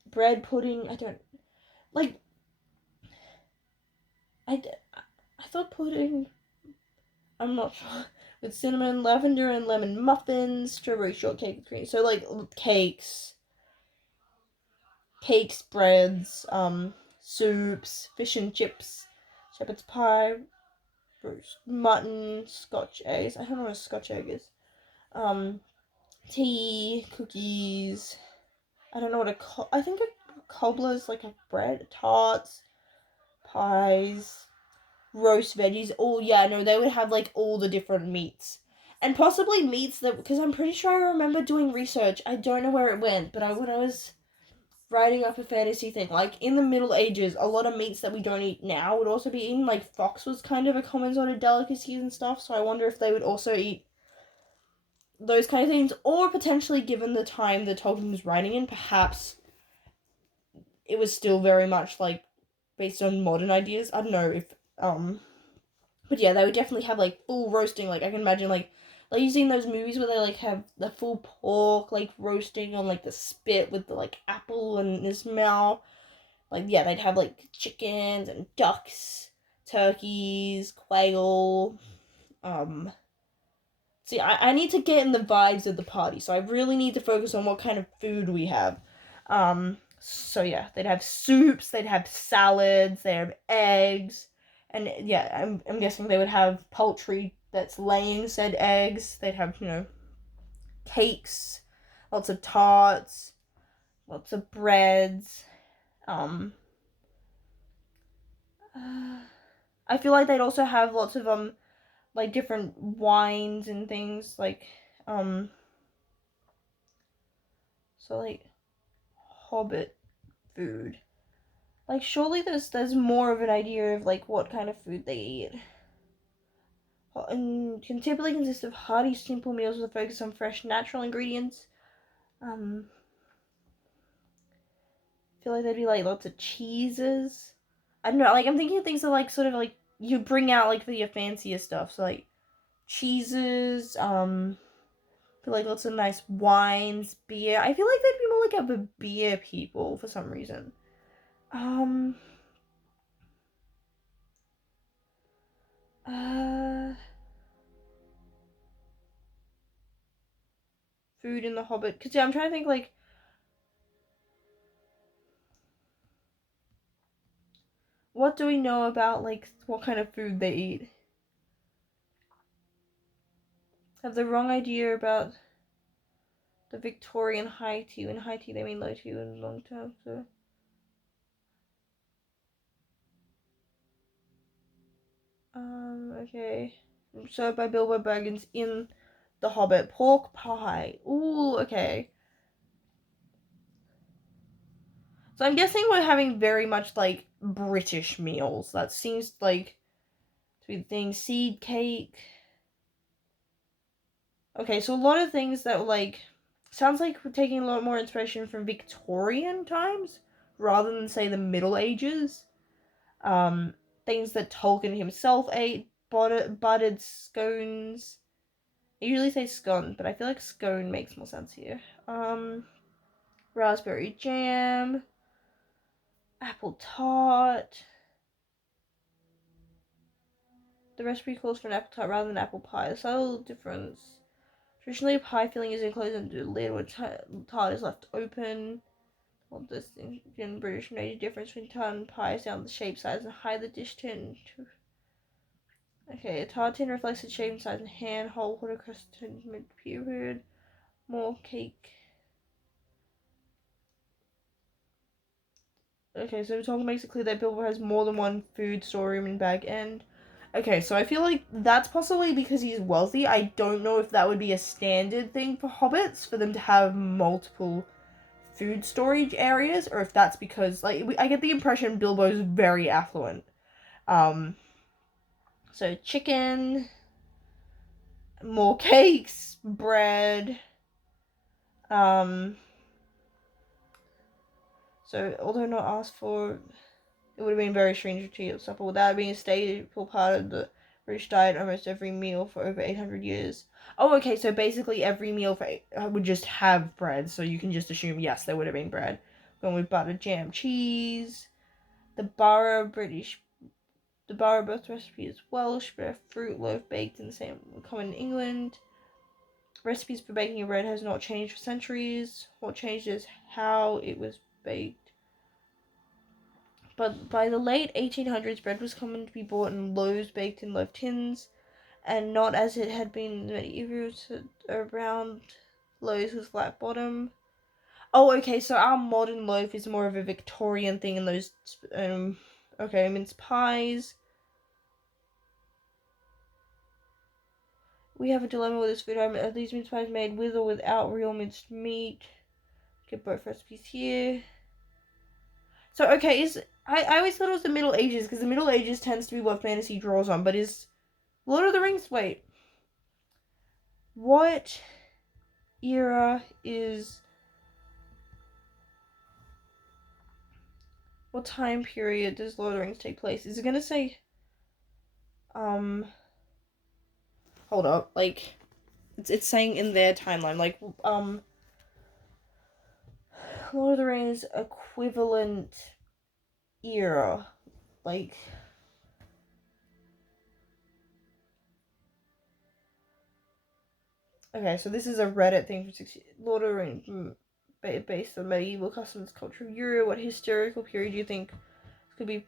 Bread pudding, I don't like. I, I thought pudding. I'm not sure. With cinnamon, lavender, and lemon muffins, strawberry shortcake with cream. So like cakes, breads, soups, fish and chips, shepherd's pie, roast mutton, Scotch eggs. I don't know what a Scotch egg is. Tea, cookies. I don't know what I think a cobbler is like a bread, tarts, pies, roast veggies. Oh yeah, no, they would have like all the different meats. And possibly meats that, because I'm pretty sure I remember doing research. I don't know where it went, but when I was writing up a fantasy thing, like in the Middle Ages, a lot of meats that we don't eat now would also be eaten. Like fox was kind of a common sort of delicacy and stuff. So I wonder if they would also eat those kind of things, or potentially, given the time that Tolkien was writing in, perhaps it was still very much like based on modern ideas. I don't know if but yeah, they would definitely have like full roasting. Like I can imagine like you seen those movies where they like have the full pork like roasting on like the spit with the like apple in his mouth. Like yeah, they'd have like chickens and ducks, turkeys, quail. See, I need to get in the vibes of the party, so I really need to focus on what kind of food we have. So yeah, they'd have soups, they'd have salads, they have eggs, and yeah, I'm guessing they would have poultry that's laying said eggs. They'd have, cakes, lots of tarts, lots of breads. Um, I feel like they'd also have lots of like different wines and things like so like Hobbit food. Like, surely there's more of an idea of, like, what kind of food they eat. And can typically consist of hearty, simple meals with a focus on fresh, natural ingredients. I feel like there'd be, like, lots of cheeses. I don't know, like, I'm thinking of things that, like, sort of, like, you bring out, like, for your fancier stuff. So, like, cheeses, feel like lots of nice wines, beer. I feel like they'd be more like a beer people for some reason. Uh, Food in the Hobbit. Cause yeah, I'm trying to think like, what do we know about like what kind of food they eat? Have the wrong idea about the Victorian high tea. In high tea they mean low tea in long term. So. Okay. Served by Bilbo Baggins in The Hobbit. Pork pie. Ooh, okay. So I'm guessing we're having very much like British meals. That seems like to be the thing. Seed cake. Okay, so a lot of things that like sounds like we're taking a lot more inspiration from Victorian times rather than say the Middle Ages. Um, Things that Tolkien himself ate, buttered scones. I usually say scone, but I feel like scone makes more sense here. Raspberry jam, apple tart. The recipe calls for an apple tart rather than apple pie. A subtle difference. Traditionally, a pie filling is enclosed into a lid where tart is left open. Well, this in British major difference between tart and pie is down the shape, size, and height of the dish tin. Okay, a tart tin reflects its shape and size and hand, whole watercress tin mid-period. More cake. Okay, so Tolkien makes it clear that Bilbo has more than one food storeroom in Bag End. Okay, so I feel like that's possibly because he's wealthy. I don't know if that would be a standard thing for hobbits, for them to have multiple food storage areas, or if that's because, like, I get the impression Bilbo's very affluent. Um, so chicken, more cakes, bread. So although not asked for, it would have been very strange to eat supper without being a staple part of the British diet almost every meal for over 800 years. Oh, okay, so basically every meal would just have bread, so you can just assume, yes, there would have been bread. Going with butter, jam, cheese. The Borough birth recipe is Welsh, but a fruit loaf baked in the same common in England. Recipes for baking bread has not changed for centuries. What changed is how it was baked. But by the late 1800s, bread was common to be bought in loaves baked in loaf tins, and not as it had been in the medieval round loaves with flat bottom. Oh, okay, so our modern loaf is more of a Victorian thing in those, okay, mince pies. We have a dilemma with this food item. Are these mince pies made with or without real minced meat? Get both recipes here. So, okay, I always thought it was the Middle Ages, because the Middle Ages tends to be what fantasy draws on, but is Lord of the Rings, wait. What era is... What time period does Lord of the Rings take place? Is it gonna say... Hold up, like... It's saying in their timeline, like, Lord of the Rings equivalent era. Like... Okay, so this is a Reddit thing for 60... Lord of the Rings, based on medieval customs, culture of Europe. What historical period do you think could be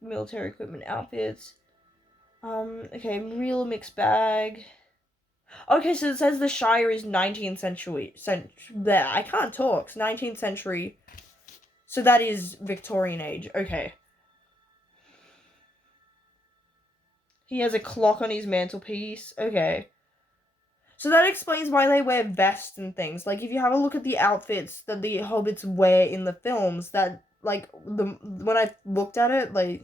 military equipment, outfits? Okay, real mixed bag. Okay, so it says the Shire is 19th century. I can't talk. It's 19th century. So that is Victorian age. Okay. He has a clock on his mantelpiece. Okay. So that explains why they wear vests and things. Like, if you have a look at the outfits that the hobbits wear in the films, that like, when I looked at it, like,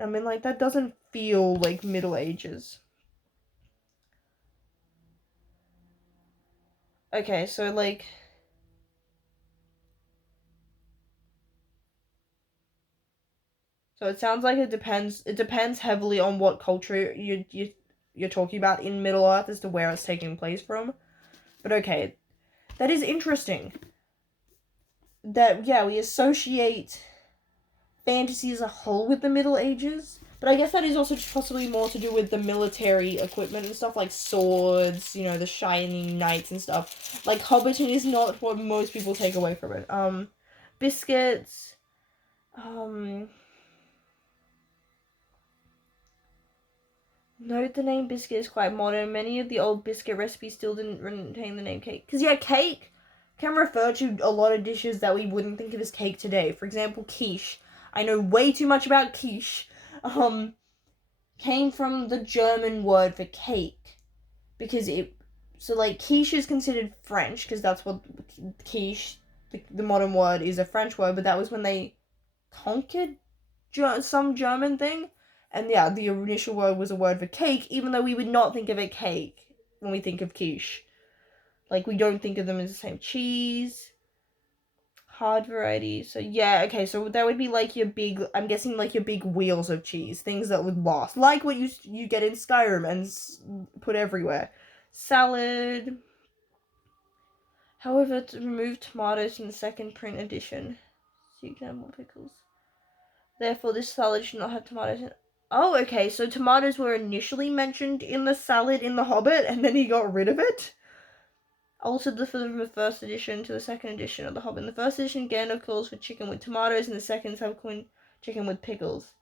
I mean, like, that doesn't feel like Middle Ages. Okay, so, like, so it sounds like it depends heavily on what culture you're talking about in Middle Earth as to where it's taking place from. But okay, that is interesting. That, yeah, we associate fantasy as a whole with the Middle Ages. But I guess that is also possibly more to do with the military equipment and stuff, like swords, you know, the shining knights and stuff. Like, Hobbiton is not what most people take away from it. Biscuits, note the name biscuit is quite modern. Many of the old biscuit recipes still didn't retain the name cake. Because, yeah, cake can refer to a lot of dishes that we wouldn't think of as cake today. For example, quiche. I know way too much about quiche. Came from the German word for cake. Because like, quiche is considered French, because that's what quiche, the modern word, is a French word, but that was when they conquered some German thing. And yeah, the initial word was a word for cake, even though we would not think of a cake when we think of quiche. Like, we don't think of them as the same. Cheese, hard variety. So yeah, okay, so that would be like your big, I'm guessing like your big wheels of cheese, things that would last, like what you get in Skyrim and put everywhere. Salad. However, to remove tomatoes in the second print edition, so you can have more pickles. Therefore, this salad should not have tomatoes in it. Oh, okay, so tomatoes were initially mentioned in the salad in The Hobbit, and then he got rid of it? Altered from the first edition to the second edition of The Hobbit. In the first edition, Gandalf calls for chicken with tomatoes, and the second have chicken with pickles.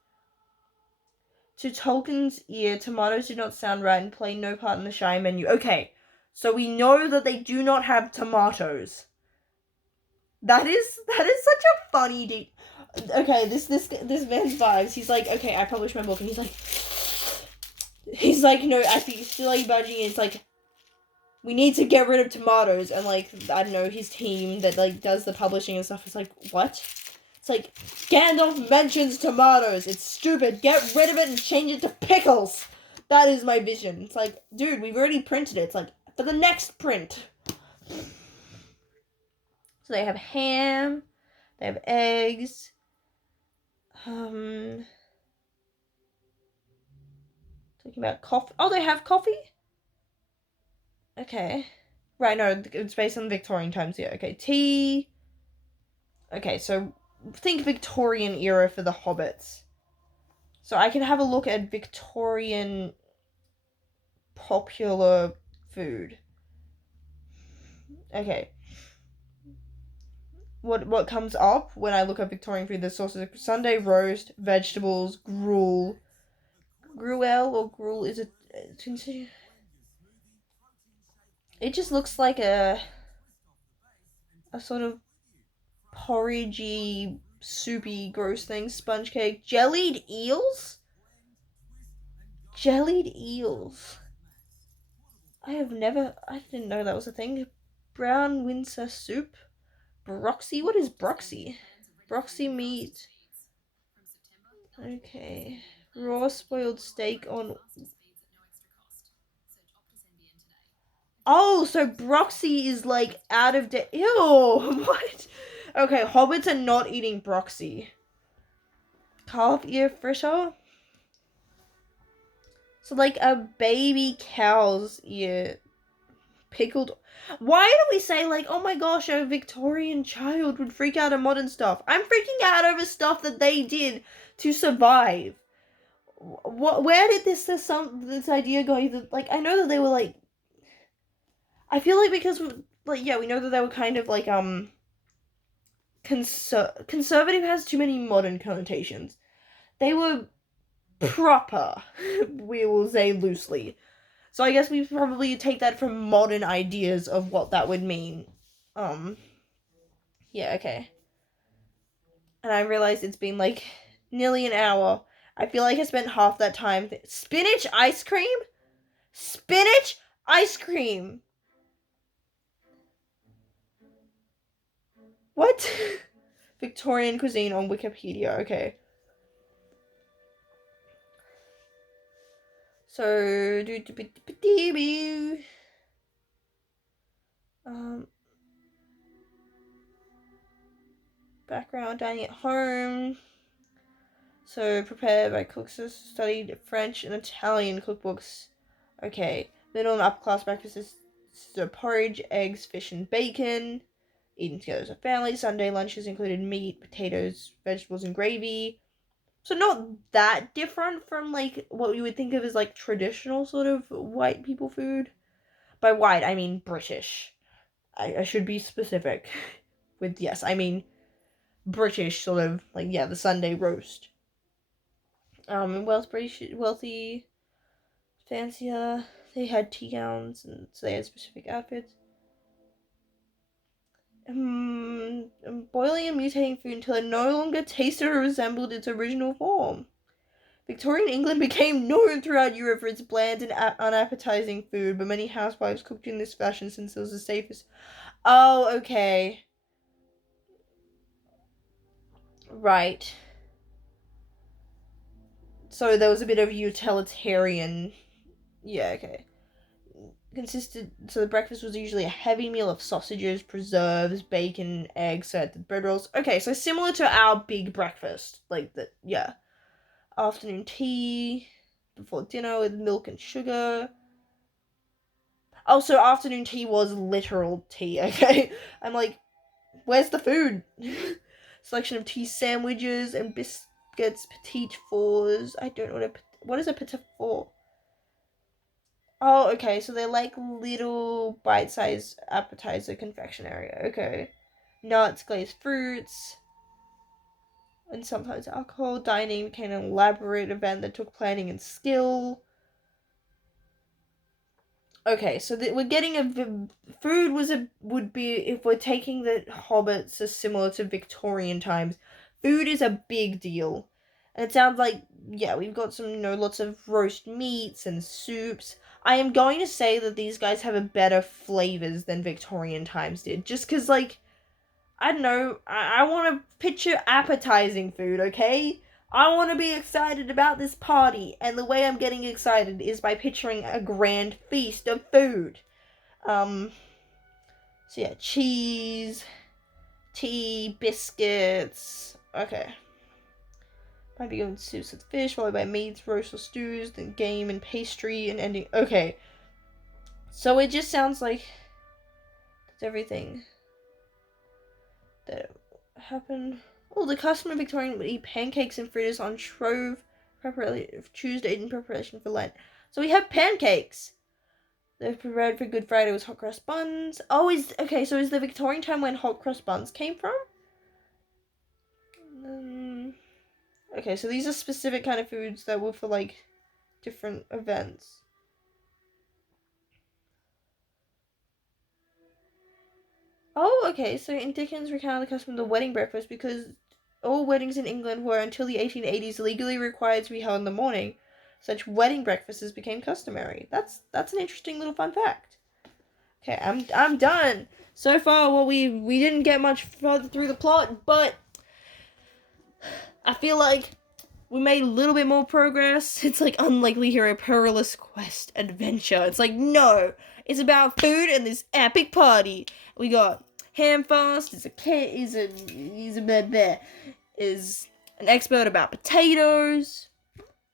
To Tolkien's ear, tomatoes do not sound right and play no part in the Shire menu. Okay, so we know that they do not have tomatoes. That is such a funny okay, this man's vibes. He's like, okay, I published my book, and he's like, no, I feel like budging. It's like, we need to get rid of tomatoes, and like, I don't know, his team that like does the publishing and stuff is like, what? It's like, Gandalf mentions tomatoes. It's stupid. Get rid of it and change it to pickles. That is my vision. It's like, dude, we've already printed it. It's like, for the next print. So they have ham. They have eggs. Talking about coffee. Oh, they have coffee? Okay. Right, no, it's based on Victorian times, yeah. Okay, tea. Okay, so think Victorian era for the Hobbits. So I can have a look at Victorian popular food. Okay. What comes up when I look at Victorian food? The sources of Sunday roast, vegetables, gruel. Gruel or gruel is it? It just looks like a sort of porridgey, soupy, gross thing. Sponge cake, jellied eels. Jellied eels. I didn't know that was a thing. Brown Windsor soup. Broxy? What is Broxy? Broxy meat. Okay. Raw spoiled steak on... Oh, so Broxy is like out of date. Ew, what? Okay, hobbits are not eating Broxy. Calf ear fritter? So like a baby cow's ear pickled. Why do we say like, oh my gosh, a Victorian child would freak out at modern stuff? I'm freaking out over stuff that they did to survive. Where did this idea go? Like, I know that they were like, I feel like because like, yeah, we know that they were kind of like conservative has too many modern connotations. They were proper, we will say loosely. So I guess we probably take that from modern ideas of what that would mean. Yeah, okay. And I realized it's been like nearly an hour. I feel like I spent half that time. Spinach ice cream? Spinach ice cream! What? Victorian cuisine on Wikipedia. Okay. So, background dining at home. So, prepared by cooks who studied French and Italian cookbooks. Okay. Middle and upper class breakfast is porridge, eggs, fish, and bacon. Eaten together as a family. Sunday lunches included meat, potatoes, vegetables, and gravy. So not that different from like what you would think of as like traditional sort of white people food. By white, I mean British. I should be specific. With yes, I mean British sort of like the Sunday roast. British wealthy, fancier. They had tea gowns and so they had specific outfits. Boiling and mutating food until it no longer tasted or resembled its original form. Victorian England became known throughout Europe for its bland and unappetizing food, but many housewives cooked in this fashion since it was the safest. Oh, okay. Right. So there was a bit of utilitarian. Yeah, okay. So the breakfast was usually a heavy meal of sausages, preserves, bacon, eggs, bread rolls. Okay, so similar to our big breakfast. Like that, yeah. Afternoon tea before dinner with milk and sugar. Oh, so afternoon tea was literal tea, okay? I'm like, where's the food? Selection of tea sandwiches and biscuits, petite fours. I don't know what is a petite four? Oh, okay, so they're like little bite-sized appetizer confectionery. Okay. Nuts, glazed fruits, and sometimes alcohol. Dining became an elaborate event that took planning and skill. Okay, so we're getting food would be if we're taking the hobbits as similar to Victorian times. Food is a big deal, and it sounds like we've got some lots of roast meats and soups. I am going to say that these guys have a better flavors than Victorian times did, just because like I don't know, I want to picture appetizing food, okay? I want to be excited about this party, and the way I'm getting excited is by picturing a grand feast of food. So yeah, cheese, tea, biscuits. Okay. Might be going soups with fish, followed by meats, roast or stews, then game and pastry, and ending. Okay. So it just sounds like it's everything that happened. Oh, the custom Victorian would eat pancakes and fritters on Shrove Tuesday in preparation for Lent. So we have pancakes. They're prepared for Good Friday with hot cross buns. Oh, so is the Victorian time when hot cross buns came from? Okay, so these are specific kind of foods that were for like different events. Oh, okay, so in Dickens recounted the custom of the wedding breakfast because all weddings in England were, until the 1880s, legally required to be held in the morning. Such wedding breakfasts became customary. That's an interesting little fun fact. Okay, I'm done. So far, well, we didn't get much further through the plot, but I feel like we made a little bit more progress. It's like Unlikely Hero Perilous Quest Adventure. It's like, no, it's about food and this epic party. We got Hamfast is an expert about potatoes.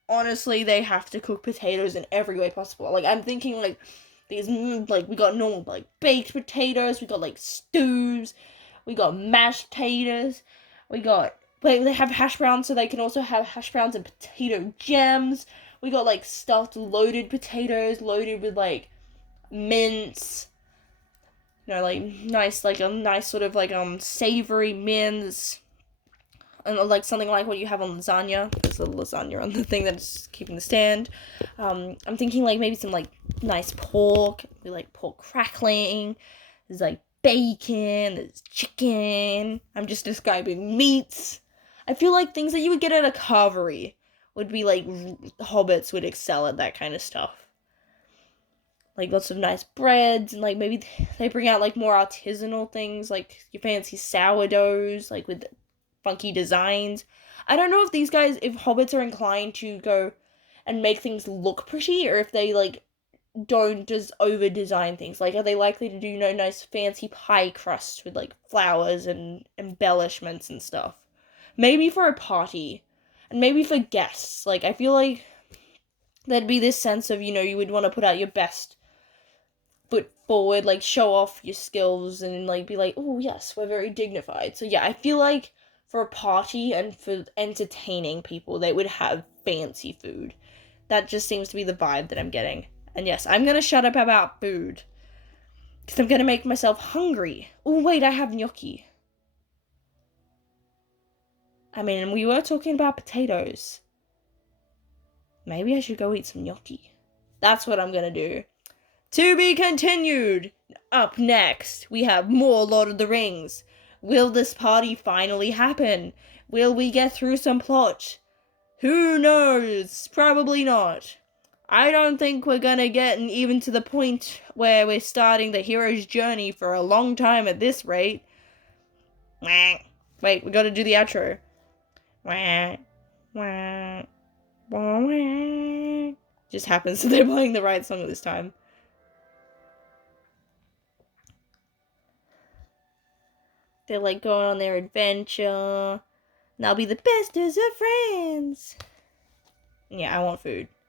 Honestly, they have to cook potatoes in every way possible. Like, I'm thinking like these, like, we got normal like baked potatoes, we got like stews, we got mashed potatoes, they have hash browns, so they can also have hash browns and potato gems. We got like stuffed loaded potatoes, loaded with like mince. Like nice, like a nice sort of like savory mince. And like something like what you have on lasagna. There's a lasagna on the thing that's keeping the stand. I'm thinking like maybe some like nice pork, like pork crackling. There's like bacon, there's chicken. I'm just describing meats. I feel like things that you would get at a carvery would be like hobbits would excel at that kind of stuff. Like lots of nice breads, and like maybe they bring out like more artisanal things, like your fancy sourdoughs, like with funky designs. I don't know if these guys, if hobbits are inclined to go and make things look pretty, or if they, like, don't just over design things. Like, are they likely to do, you know, nice fancy pie crusts with, like, flowers and embellishments and stuff? Maybe for a party, and maybe for guests. Like, I feel like there'd be this sense of, you know, you would want to put out your best foot forward, like, show off your skills, and, like, be like, oh, yes, we're very dignified. So, yeah, I feel like for a party and for entertaining people, they would have fancy food. That just seems to be the vibe that I'm getting. And yes, I'm gonna shut up about food, because I'm gonna make myself hungry. Oh, wait, I have gnocchi. I mean, we were talking about potatoes. Maybe I should go eat some gnocchi. That's what I'm gonna do. To be continued! Up next, we have more Lord of the Rings. Will this party finally happen? Will we get through some plot? Who knows? Probably not. I don't think we're gonna get even to the point where we're starting the hero's journey for a long time at this rate. Wait, we gotta do the outro. Just happens that they're playing the right song at this time. They're, like, going on their adventure. And I'll be the bestest of friends. Yeah, I want food.